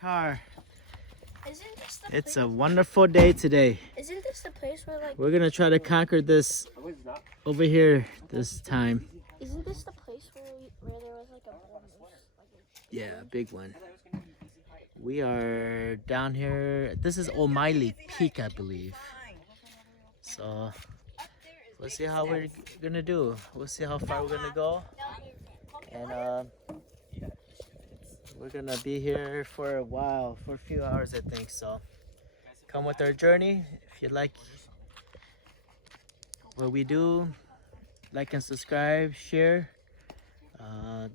car. Isn't this the It's place? a wonderful day today. Isn't this the place where like? We're gonna try to conquer this over here this time. Isn't this the place where there was like a bull moose? Yeah, a big one. We are down here. This is O'Malley Peak, I believe. So we'll see how we're gonna do. We'll see how far we're gonna go, and we're gonna be here for a while, for a few hours, I think. So come with our journey. If you like what we do, like and subscribe, share. We're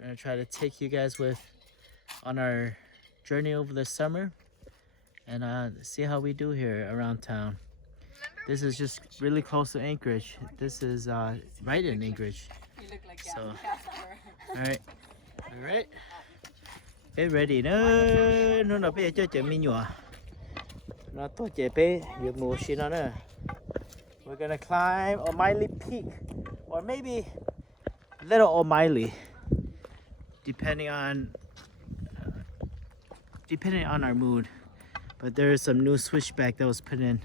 gonna try to take you guys on our journey over the summer, and see how we do here around town. This is just really close to Anchorage. This is right in Anchorage. So, all right. Get ready. No, bây giờ chơi mình nhua. Nó tốt chơi bé, nhiều mùa xin nó nữa. We're gonna climb O'Malley Peak, or maybe Little O'Malley, depending on our mood. But there is some new switchback that was put in.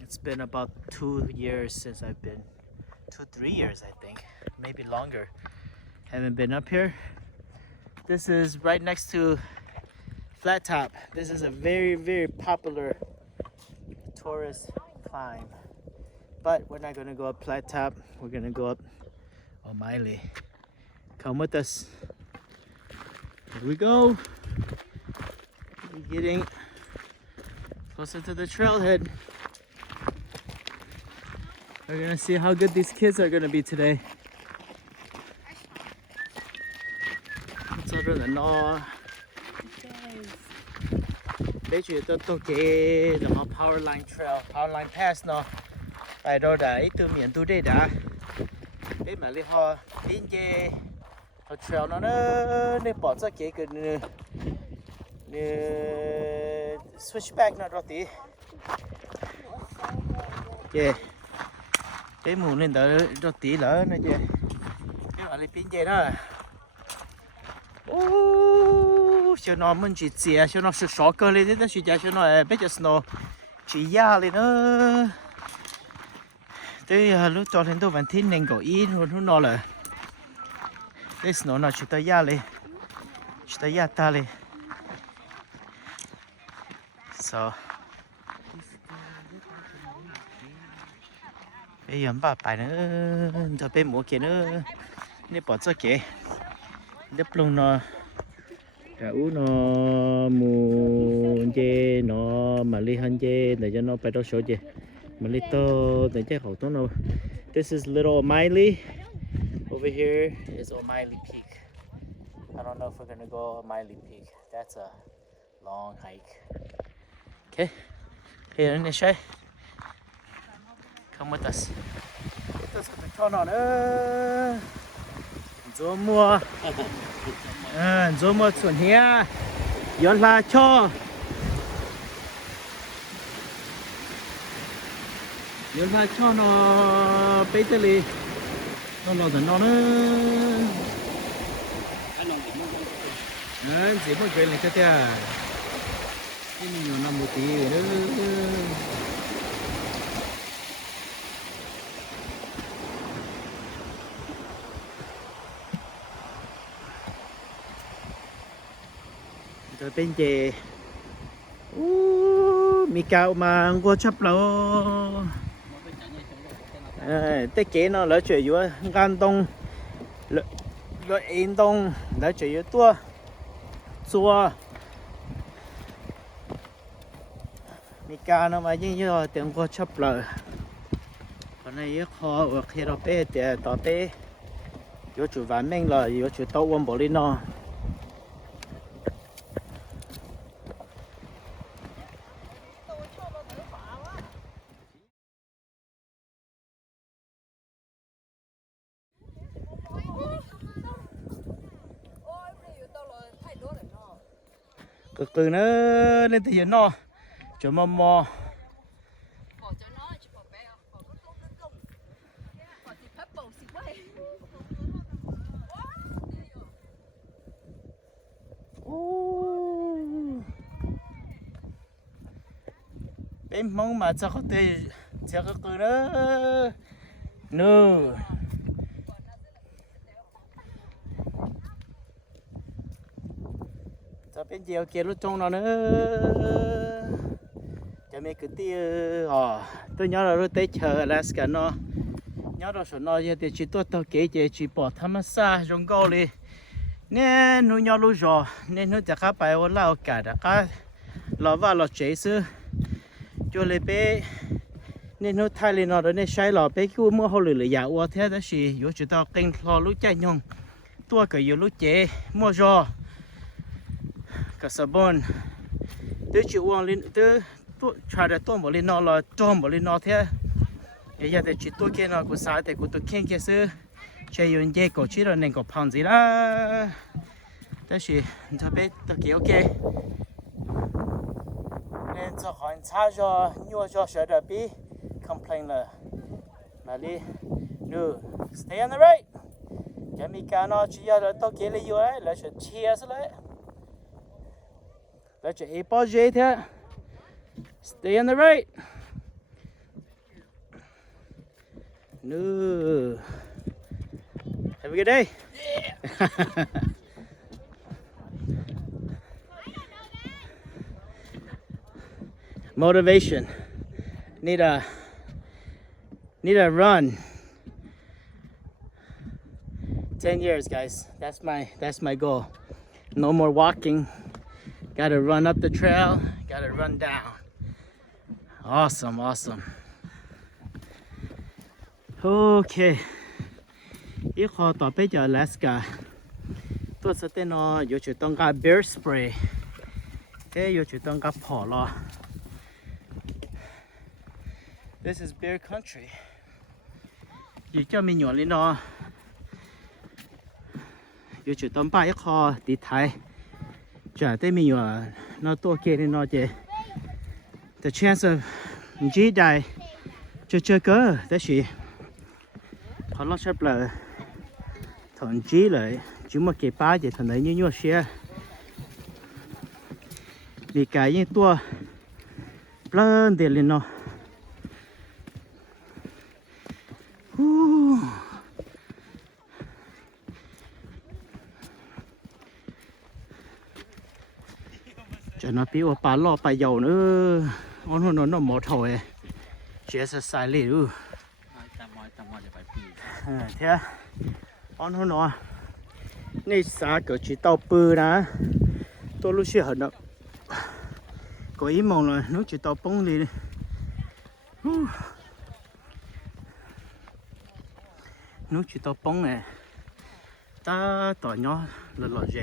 It's been about 2 years since I've been, 3 years I think, maybe longer. Haven't been up here. This is right next to Flat Top. This is a very, very popular tourist climb. But we're not gonna go up Flat Top. We're gonna go up O'Malley. Come with us. Here we go. We're getting closer to the trailhead. We're gonna see how good these kids are gonna be today. It's over the no. Bây giờ tôi kể nó power line trail, power line pass nó. Tại đó đã ít từ miền tu đây đã. Bây mà li họ bên cái họ trail nó nên bỏ ra cái switchback nó đó tí. Yeah. Cái mù lên đó tí lỡ nữa chứ. Cái mà li bên cái đó. Cho nó mình chỉ chia cho nó sọ cơ lên đó chỉ cho nó bây giờ nó chỉ ya lên nữa. Tới lúc cho lên tôi vẫn tin nên có ít hơn nó là cái nó chỉ tới ya lên, chỉ tới ya ta lên. So bây giờ bà bài nữa cho bên mua kia nữa nếu bỏ cho kia nếu luôn nó u nó mù dê nó mà li han dê để cho nó phải đâu số dê mà li to để cho hậu nó. This is Little O'Malley. Over here is O'Malley Peak. I don't know if we're gonna go O'Malley Peak. That's a long hike. Okay, here in the shade. Come with us. Tôi sẽ cho nó nữa. Gió mùa. Gió mùa xuân hè. Gió là cho. Gió là cho nó bế tới đi. Nó lo dần nó nữa. Chỉ một chuyện này thôi à. Cái nhiều năm một tí nữa. Rồi bên chị mi cao mà qua chấp lâu cái kế nó lỡ chuyện yếu gan đông lỡ yên đông lỡ chuyện yếu tua chua mi cao nó mà như như tiếng qua chấp lỡ còn này yếu khó ở khi đó bé thì tao bé yếu chủ ván mình là yếu chủ tao uống bỏ đi nó. Từ nó lên từ nó cho mò bên mong mà cho có thể cho có cứ đó no cho bên chiều kia lúc trong nó nữa cho mấy cái tia tôi nhớ là lúc tới chờ Alaska nó nhớ rồi số nó giờ thì chỉ tôi tao kể chỉ bỏ tham xa trong câu đi nên nó nhớ lúc rồi nên nóจะเข้าไปว่าเราอากาศอะก็เราว่าเราเจ๊ซื้อcho lấy bé nên nó thay lên nó đó nên sai lò bé cứ mua hồi lửa giả qua thế đó gì yếu chỉ tao kênh lò lúa chạy nhung tua cái yếu lúa chế mua giò cái sabon tới chịu uống lên tới tua try để tua một lên nó là tua một lên nó thế bây giờ thì chỉ tua kia nó cũng sai thì cũng tua kênh kia xứ chơi yếu dễ cổ chỉ là nên cổ phong gì đó đó gì cho bé tao kiểu ok nên cho họ trả cho nhiều cho sợ được bị complain là đi no stay on the right cho mình cả nó chỉ là tôi kể lại rồi là sẽ chia sẻ lại là chỉ bao giờ thế stay on the right no have a good day yeah. Motivation. Need a run. 10 years, guys. That's my goal. No more walking. Gotta run up the trail. Gotta run down. Awesome. Okay. Ý khóต่อไปจะ Alaska. ตัวสเตนออยู่จุดต้องการ bear spray. อยู่จุดต้องการผอลอThis is bear country. You cho mình nhỏ lên nó. You chỉ tóm ba kho tí thái. Chả tới mình nhỏ nó to kia lên nó chứ. The chance of G die chưa cơ. Đó là họ lo sắp là thằng G lại chỉ một cái ba thì thằng ấy như xe. Vì cái những tua lớn để lên nó. Cho nó biếtว่าปลาล่อปลาเหยาเนอะnó một hồi chỉ sẽ sai lì luôn tao để bài pì thế nó này xã cỡ chỉ tàu bự nè tôi lúc xưa nó có ý mong là nó chỉ tàu bông đi nó chỉ tàu bông này ta tỏi nhỏ là gì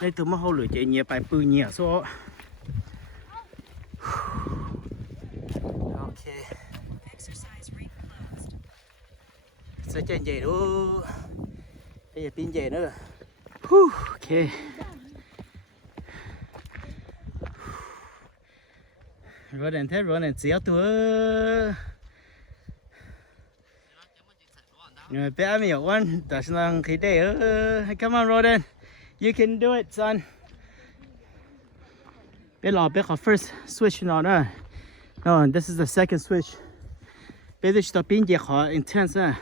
đây từ mà hậu lửa chạy nhiều bài bự nhiều số ok sẽ chạy vậy đó bây giờ pin vậy nữa ok rồi đèn thế rồi đèn chéo tua người bé mình ở one đã sang khí đề come on Roden you can do it son bé lò bé có first switch nó nữa no this is the second switch bé chỉ tập pin gì khó intense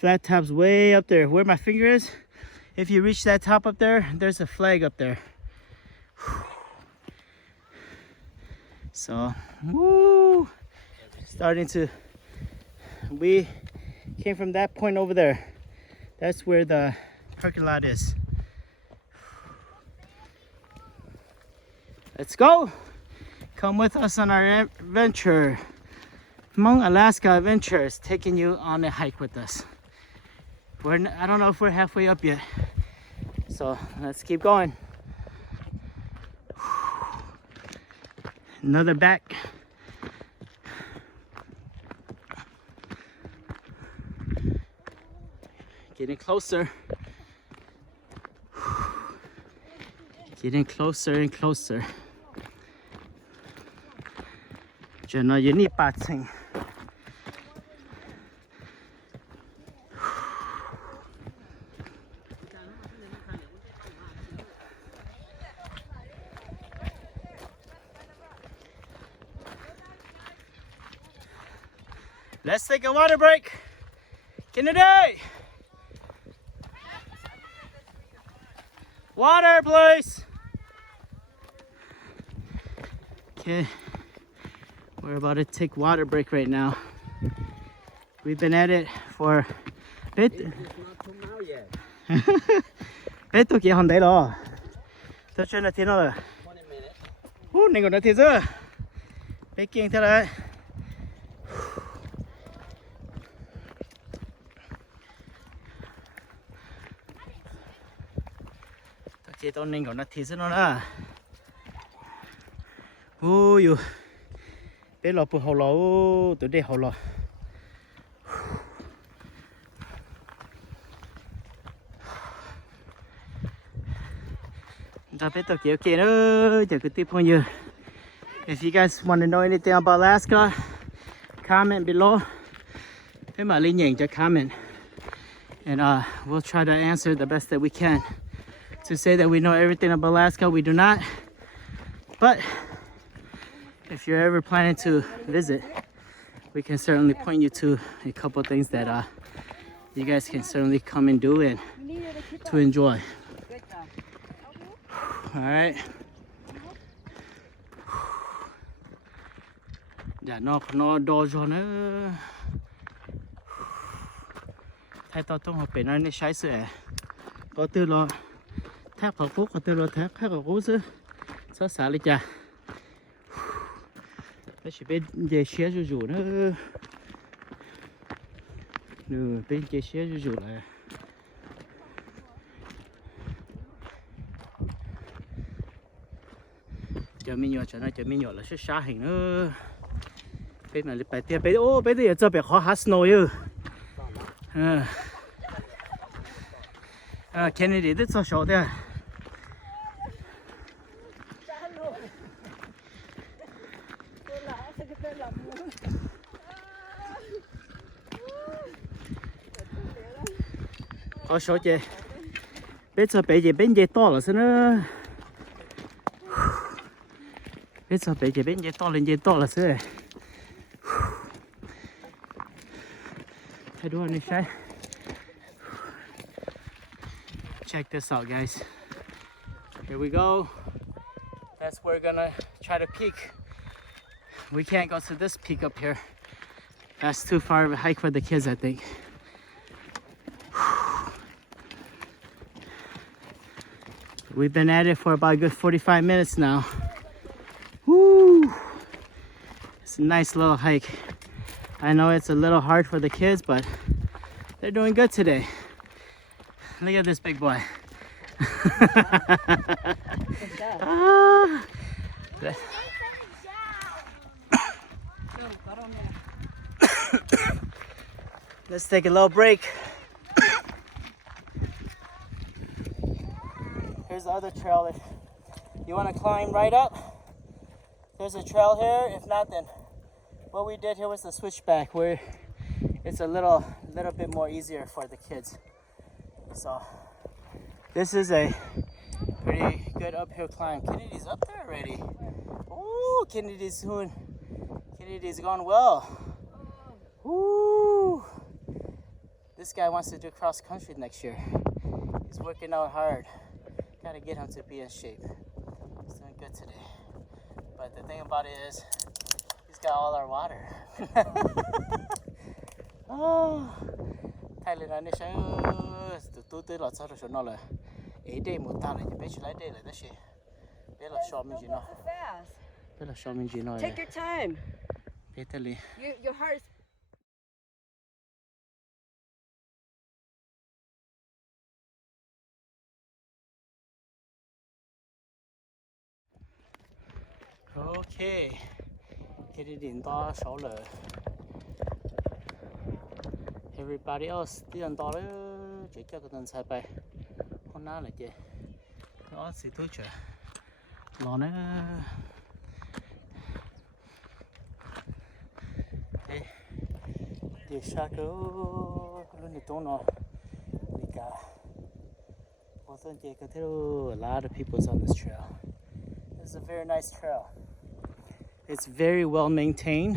flat top's way up there where my finger is if you reach that top up there there's a flag up there so woo starting to we came from that point over there that's where the parking lot is let's go come with us on our adventure Hmong Alaska adventures taking you on a hike with us I don't know if we're halfway up yet so let's keep going another back getting closer getting closer and closer cho nó dưới ní bát xanh Let's take a water break. Kennedy! Water, please. Okay, we're about to take water break right now. We've been at it for a bit. It's not too mild yet. Bit to kia hòn đấy đó. Tôi chơi là thế nào rồi? 20 minutes. Này còn là thế chứ? Bit kiêng thế đấy. Tôi chơi tôi nên còn là thế chứ nó đó. Ui dồi. Bit lọ bự hậu lọ, tụi đây hậu lọ. If you guys want to know anything about Alaska, comment below. Comment. And we'll try to answer the best that we can. To say that we know everything about Alaska, we do not. But if you're ever planning to visit, we can certainly point you to a couple things that you guys can certainly come and do and to enjoy. All right. Dạ nó đo cho nó thay tao tung học bên này sai sữa có từ lo thác học phúc có từ lo thác khác ở cố sữa sao xả đi cha cái chỉ bên về xe rủ nữa bên về xe rủ lại chờ mình nhỏ cho nó chờ mình nhỏ là sẽ xa hình nữa bên này bài tiết bên ô bên này giờ bị khó hát snow yêu Kennedy rất sao số đấy khó số chứ bây giờ bây giờ bên gì to là sao nữa bây giờ bây giờ bên gì to lên gì to là sao thay đổi này sai check this out guys here we go that's where we're gonna try to peak we can't go to this peak up here that's too far of a hike for the kids I think we've been at it for about a good 45 minutes now. Woo! It's a nice little hike. I know it's a little hard for the kids, but they're doing good today. Look at this big boy. Let's take a little break. Here's the other trail. If you want to climb right up, there's a trail here. If not, then what we did here was the switchback, where it's a little bit more easier for the kids. So this is a pretty good uphill climb. Kennedy's up there already. Ooh, Kennedy's going well. Ooh, this guy wants to do cross country next year. He's working out hard. Gotta get him to be in shape. He's doing good today. But the thing about it is, he's got all our water. Oh, Thailand is tụi tôi là sao rồi nó là ấy đây một ta là chỉ biết lấy đây là đó gì, biết là show mình gì nó, biết là show mình gì nó. Take your time. Biết thế li. Your heart is. Okay, cái đi điện to số là everybody else đi điện to đó chỉ cho cái tên sai bay, hôm nay là gì, nó xịt túi chờ, lo nó đi xa cơ luôn đi tốn nó đi cả, có tên gì cái thứ a lot of people's on this trail. This is a very nice trail. It's very well maintained.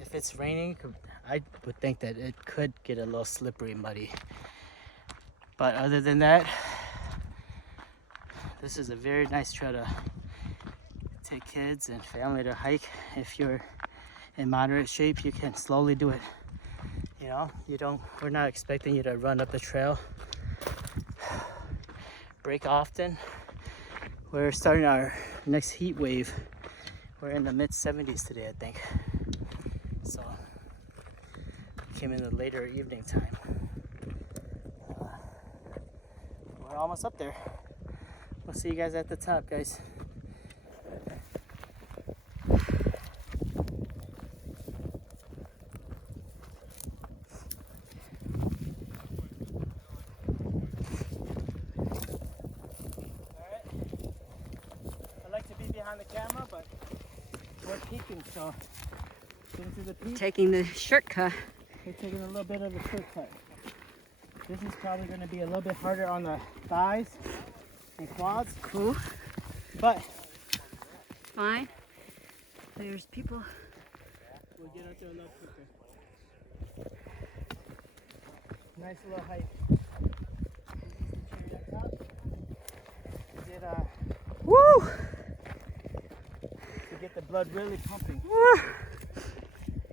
If if it's raining, I would think that it could get a little slippery and muddy. But other than that, this is a very nice trail to take kids and family to hike. If you're in moderate shape, you can slowly do it. You know, we're not expecting you to run up the trail, break often. We're starting our next heat wave. We're in the mid 70s today, I think. So, came in the later evening time. We're almost up there. We'll see you guys at the top, guys. Behind the camera, but we're peeking, so getting to the peak. Taking the shortcut. We're taking a little bit of the shortcut. This is probably going to be a little bit harder on the thighs and quads. Cool. But Fine. There's people. we'll get out there a little quicker. Nice little hike. This is the cherry on top. Woo! To get the blood really pumping. Woo!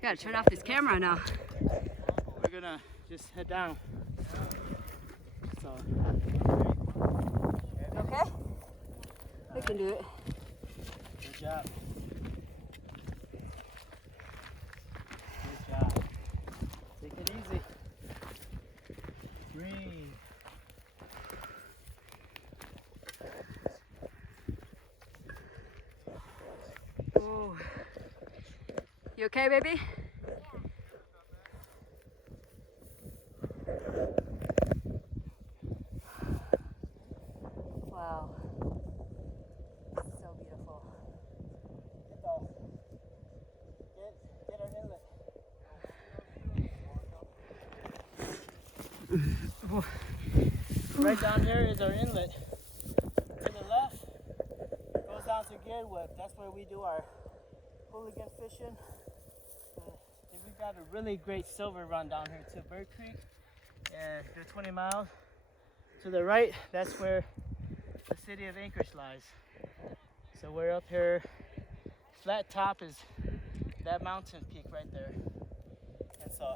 Gotta turn off this camera now. We're gonna just head down. So. Okay? We can do it. Good job. Good job. Take it easy. Breathe. Ooh. You okay, baby? Wow. So beautiful. Get our inlet. Right down here is our inlet. To the left goes down to Gearwood. That's where we do our hooligan fishing. We've got a really great silver run down here to Bird Creek. And they're 20 miles. To the right, that's where the city of Anchorage lies. So we're up here. Flat Top is that mountain peak right there. And so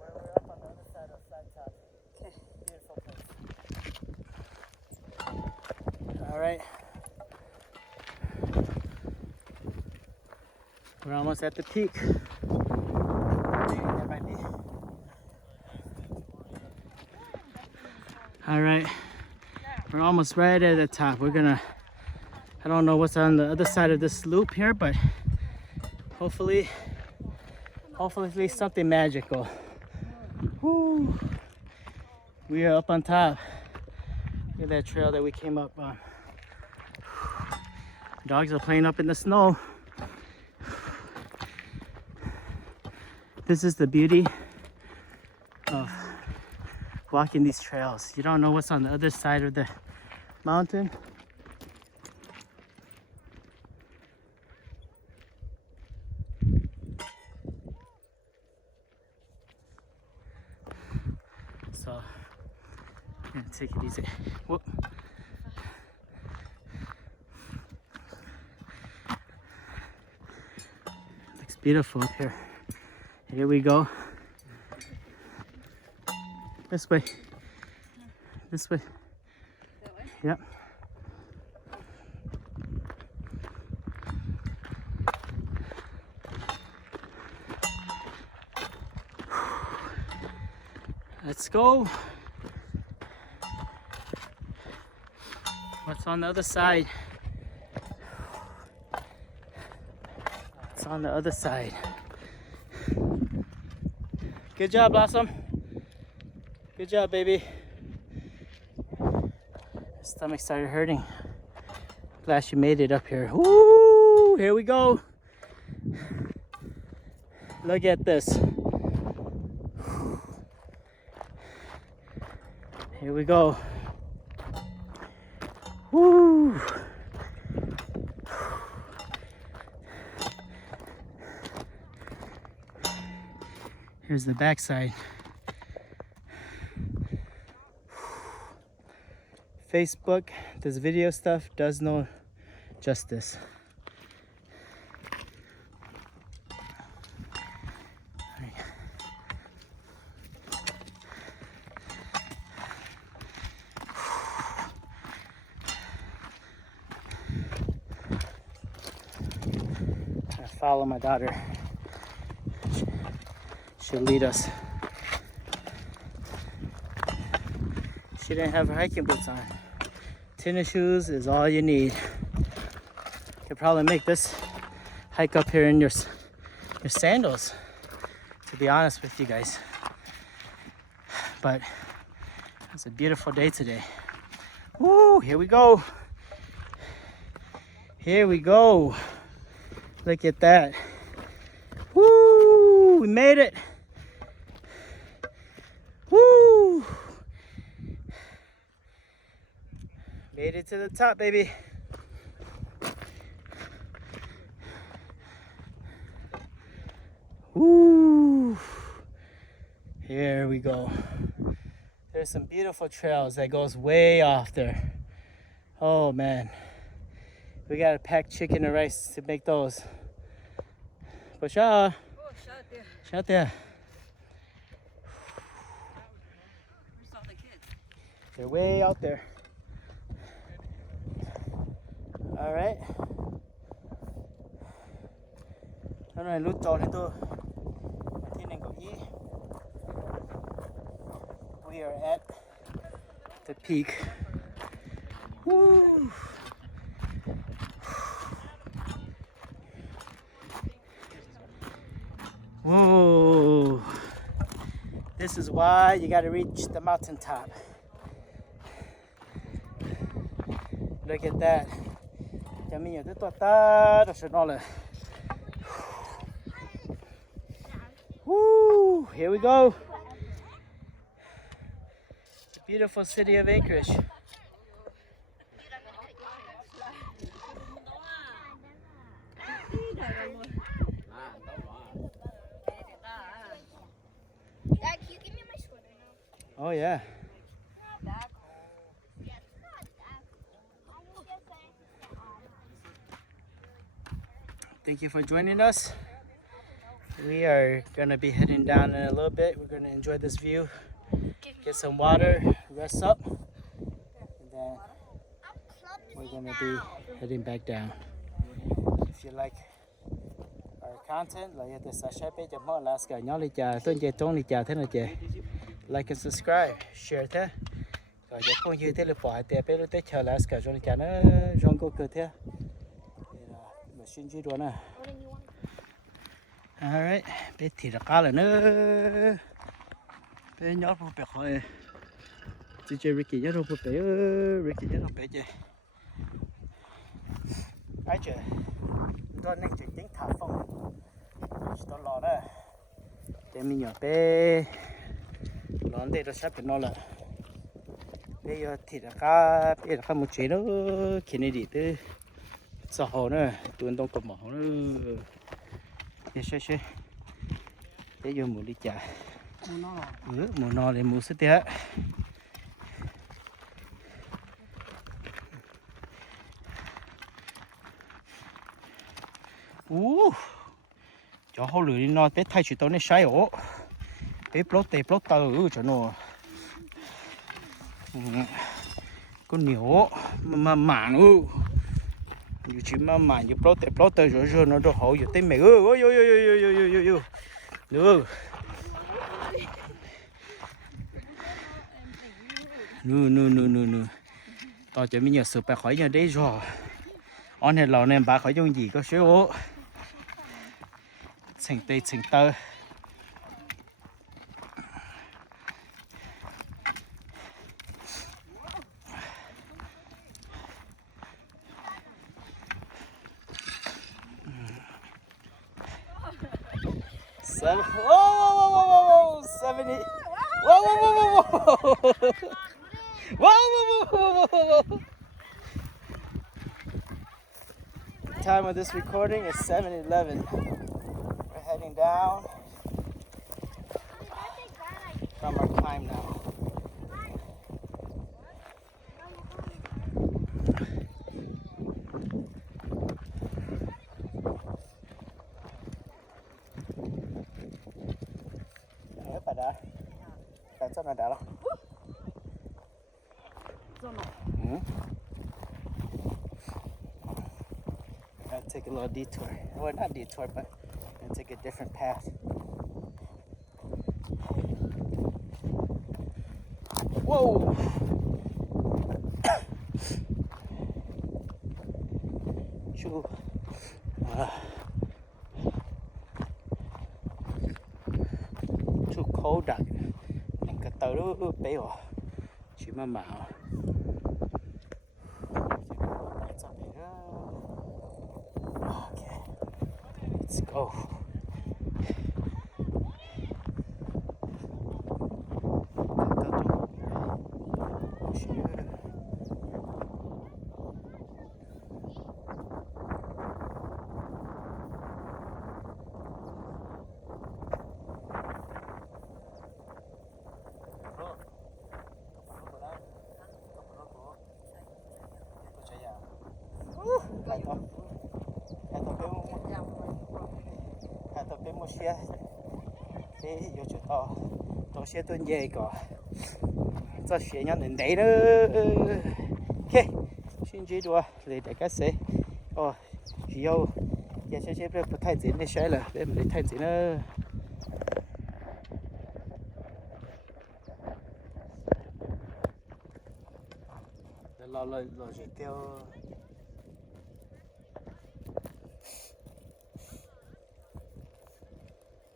we're up on the other side of Flat Top. Okay. Beautiful place. All right. We're almost at the peak. That might be. All right. We're almost right at the top. We're gonna, I don't know what's on the other side of this loop here, but hopefully at least something magical. Woo. We are up on top. Look at that trail that we came up on. Dogs are playing up in the snow. This is the beauty of walking these trails. You don't know what's on the other side of the mountain. So, I'm gonna take it easy. Whoop. Looks beautiful up here. Here we go. This way. This way. That way? Yep. Let's go. What's on the other side? What's on the other side? Good job, Blossom. Good job, baby. Stomach started hurting. Glad she made it up here. Woo! Here we go. Look at this. Here we go. Woo! Here's the backside. Facebook, this video stuff does no justice. Follow my daughter. She'll lead us. She didn't have her hiking boots on. Tennis shoes is all you need. You could probably make this hike up here in your sandals, to be honest with you guys. But it's a beautiful day today. Woo, here we go. Here we go. Look at that. Woo! We made it. Woo! Made it to the top, baby. Woo! Here we go. There's some beautiful trails that goes way off there. Oh man. We gotta pack chicken and rice to make those. Push out. Oh, shot there. Shut there. Where's all the kids? They're way out there. All right. We are at the peak. Woo! Whoa! This is why you gotta reach the mountaintop. Look at that. Woo! Here we go. The beautiful city of Anchorage. Dad, can you give me my sweater now? Oh yeah. Thank you for joining us. We are gonna be heading down in a little bit. We're gonna enjoy this view, get some water, rest up, and then we're gonna be heading back down. If you like our content, like and subscribe, share thế. Rồi giờ phong như thế là bỏ tiền bé lúc tới chờ là cả cho nó rong cô cơ thế. Mà xin chỉ đuổi nè. Alright, bé thì là cá là nữa. Bé nhót vô bè khỏi. Chỉ chơi Ricky nhót vô bè, Ricky nhót vô bè chơi. Ai chơi? Tôi nên chỉ tính thả phong. Tôi lo đó. Để mình nhỏ bé. Lon đây nó sắp bị nó là. Bây giờ thì là cá một chuyện nó khi này đi tới xã hội nữa, tuần đông cầm mỏ nữa. Thế sẽ. Bây giờ mua đi chả. Mua no để mua sứt thế. Cho hậu lửa đi no bé thay chuyện tao nên sai ổ. Bé plot tao cho nó. Con nhiều mà mảng ư, nhiều chuyện mà mảng nhiều plot rồi nó đồ hậu nhiều tên mày ư, ôi nu, tao chỉ mình nhớ sự bài khỏi nhà đấy rồi, anh này lão này bà khỏi dùng gì có số, thành tơ. Whoa, 70. Whoa. The time of this recording is 7:11. We're heading down. cho nó đã đâu. I'll take a little detour. Well, not detour, but I'll take a different path. Whoa! Chú chú khổ đặc nên cái tàu đó bé rồi chỉ mà mạo. Okay, let's go. Xe thế vô chỗ to xe tuần về có cho xe nhau đến đấy nữa. Ok xin chỉ đùa để đại家sẽ chỉ yêu giờ sẽ phải thay đổi để xe là để mình thay đổi nữa. Để lo gì tiêu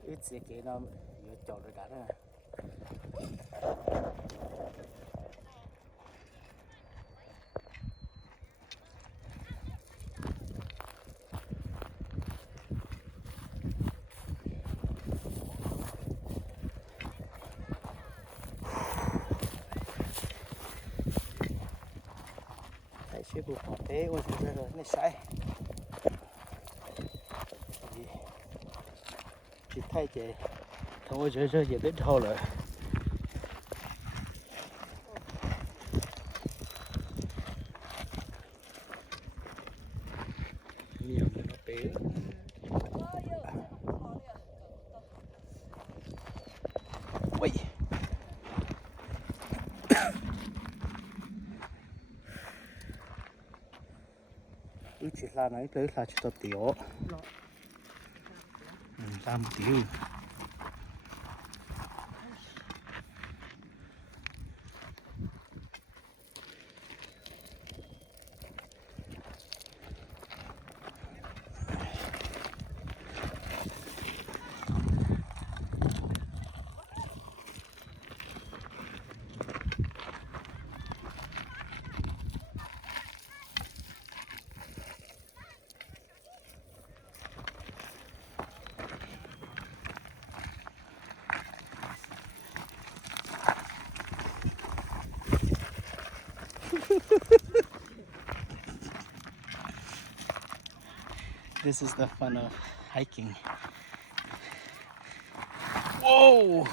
ít gì cái nó yếu chỗ rồi cả đó. Tại sẽ buộc họ thế ôi trời ơi nó sai. Chỉ thay chị thôi rồi giờ đến thôi rồi. Nhiều cái nó bé. Ui. Chỉ là nói tới là chỉ tập tiểu. Ra một tiểu. This is the fun of hiking. Whoa!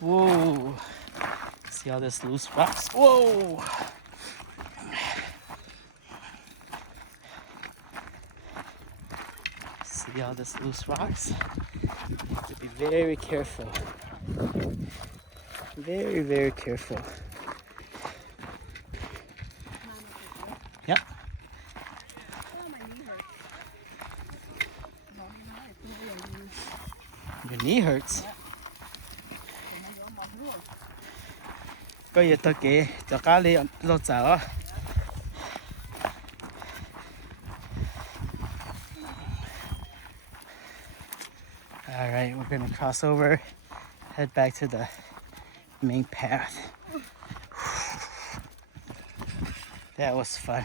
Whoa! See all this loose rocks? Whoa! See all this loose rocks? You have to be very careful. Very, very careful. Yep. Your knee hurts. Có gì tôi kể cho cá đi lo chở. All right, we're gonna cross over, head back to the main path. That was fun.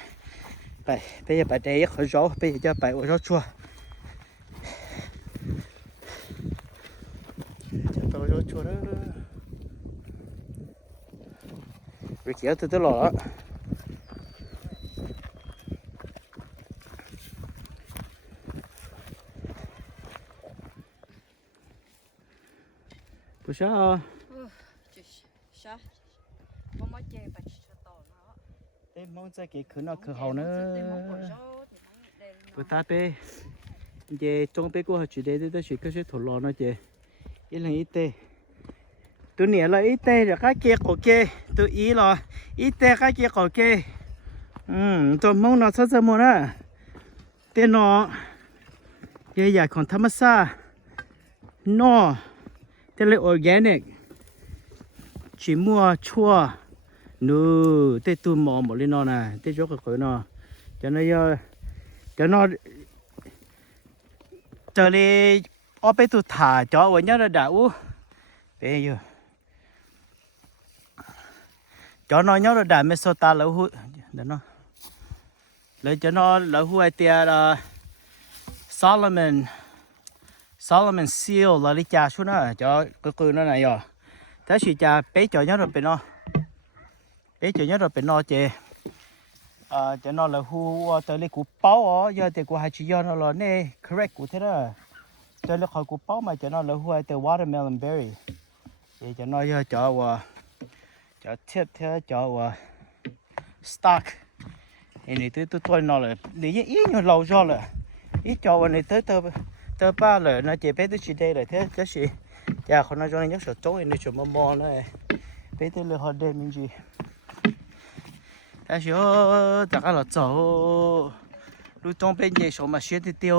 Bây giờ bà đây khỏi gió, bây giờ cho bà ở gió chua. Cho gió chua đó. Rồi kéo từ từ lọ. Bữa sao? Sao? Mong mới chơi bạch to nó. Đây mong chơi cái khử nó khử hậu nữa. Bữa ta bé, về trong bé của họ chỉ để đó chỉ có些thổ lò nó chơi, ít lần ít tê, tụi nè là ít tê rồi cái kia cổ kê tụi ý là ít tê cái kia cổ kê tụi mong nó sao mua đó tên nó cái gì còn tham sa nó tên là organic chỉ mua chua nụ tên tụi mò một lên nó nè tên chỗ cái nó cho nó trở đi ở bên tụi thả cho ở nhà là đảo bây giờ cho nó nhớ là đảo Minnesota lẩu hút để nó lấy cho nó lẩu hút ai tia là Solomon seal là đi cha xuống nó cho cái nó này rồi thế thì cha bé cho nhớ rồi bên nó bé cho nhớ rồi bên nó chè cho nó là hút tới lấy củ bao ở giờ thì của hai chị do nó là nè correct của thế đó tới lấy khỏi củ bao mà cho nó là hút tới watermelon berry để cho nó giờ cho tip theo cho stock này tôi nó là để ý nhiều lâu rồi là ít cho này tới ba là nó chỉ bé tới chỉ đây là thế cái gì cha không nói cho nên nhớ sợ tối này sợ mò này bé tới là họ đem những gì ta sợ tất cả là chỗ lúc trong bên gì số mà xuyên thì tiêu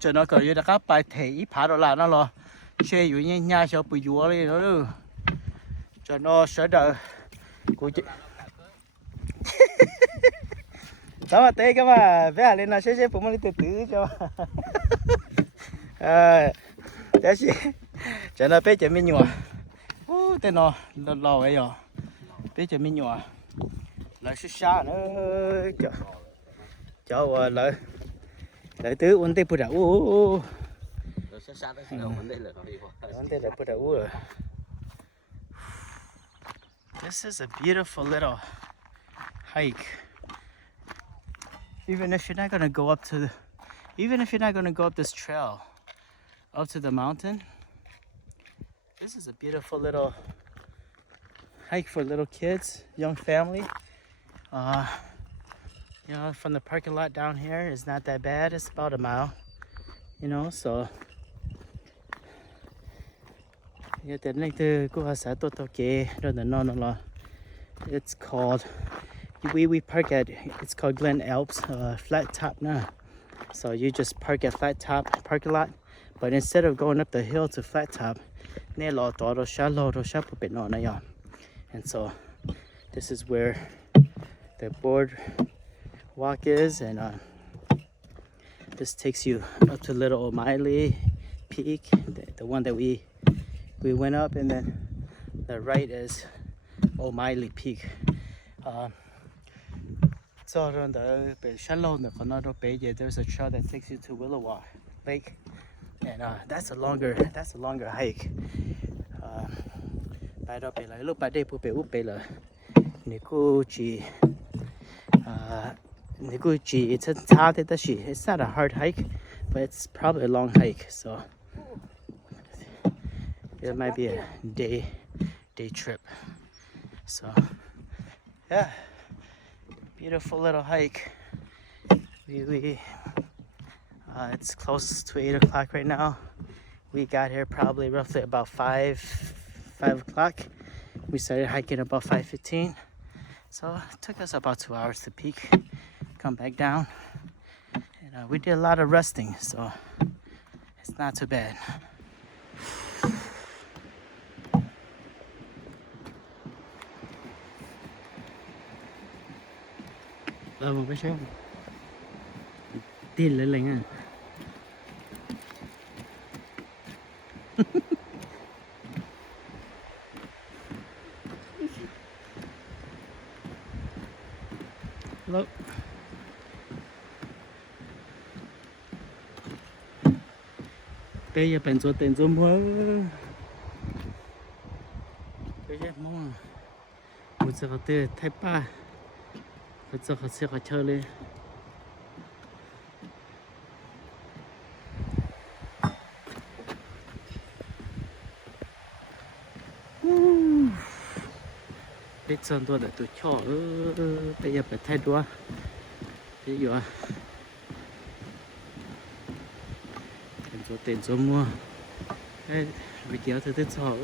cho nó coi như là các bài thể ít phá đó là nó lo xeอยู่như nhà sợ bị dúa đi nó luôn cho nó sợ đợi của chị sao mà té cái mà bé lên là sẽ phụ mình từ từ cho thế gì cho nó bé chém mình nhua tên nó lo vậy rồi bé chém mình nhua lại sẽ xa nữa cho lại tứ ôn tê bự đầu ôn tê là bự đầu rồi. This is a beautiful little hike. Even if you're not gonna go up this trail up to the mountain, this is a beautiful little hike for little kids, young family. You know, from the parking lot down here is not that bad. It's about a mile, you know, so it's called we park at it's called Glen Alps flat top now. So you just park at flat top parking lot, but instead of going up the hill to flat top, and so this is where the board walk is, and this takes you up to Little O'Malley Peak, the one that we went up, and then the right is O'Malley Peak. So on the shallow there's a trail that takes you to Willowa Lake, and that's a longer hike. Bài đó là lúc bài đây phụ bể úp bể là nếu cô chỉ it's hard it's not a hard hike, but it's probably a long hike, so it might be a day trip. So yeah, beautiful little hike. It's close to 8 o'clock right now. We got here probably roughly about 5 o'clock. We started hiking about 5:15. So it took us about 2 hours to peak, come back down. And we did a lot of resting, so it's not too bad. Một cái xe tin lên à. Hello. Bây giờ bạn cho tiền zoom quá. Bây giờ mong một giờ có tiền thay ba. Bây giờ có xe có chơi lên. Biết sơn tôi đã tụi cho bây giờ phải thay đua bây giờ tiền số mua vì kéo từ từ cho